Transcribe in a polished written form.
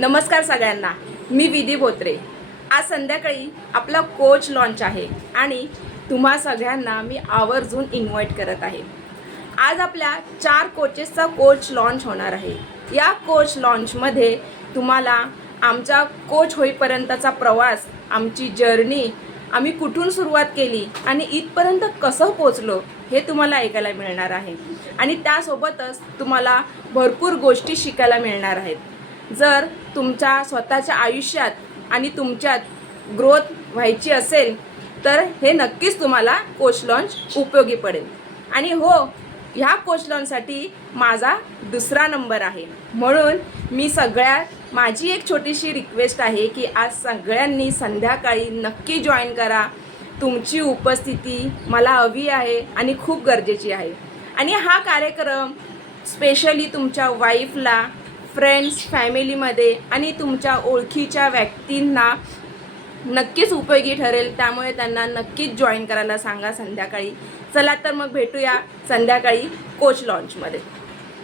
नमस्कार सगळ्यांना, मी विधी बोत्रे। आज संध्याकाळी आपला कोच लॉन्च आहे आणि तुम्हा सगळ्यांना मी आवर्जून इन्व्हाइट करत आहे। आज आपल्या 4 कोचेसचा कोच लॉन्च होणार आहे। या कोच लॉन्चमध्ये तुम्हाला आमचा कोच होईपर्यंतचा प्रवास, आमची जर्नी, आम्ही कुठून सुरुवात केली आणि इथपर्यंत कसं पोहोचलो हे तुम्हाला ऐकायला मिळणार आहे आणि त्यासोबतच तुम्हाला भरपूर गोष्टी शिकायला मिळणार आहेत। जर तुमच्या स्वतःच्या आयुष्यात आणि तुमच्यात ग्रोथ व्हायची असेल तर हे नक्कीच तुम्हाला कोच लॉन्च उपयोगी पडेल। आणि हो, ह्या कोच लॉन्चसाठी माझा दुसरा नंबर आहे, म्हणून मी माझी एक छोटीशी रिक्वेस्ट आहे की आज सगळ्यांनी संध्याकाळी नक्की जॉईन करा। तुमची उपस्थिती मला हवी आहे आणि खूप गरजेची आहे। आणि हा कार्यक्रम स्पेशली तुमच्या वाईफला, फ्रेंड्स, फॅमिलीमध्ये आणि तुमच्या ओळखीच्या व्यक्तींना नक्कीच उपयोगी ठरेल, त्यामुळे त्यांना नक्कीच जॉईन करायला सांगा संध्याकाळी। चला तर मग भेटूया संध्याकाळी कोच लॉन्चमध्ये।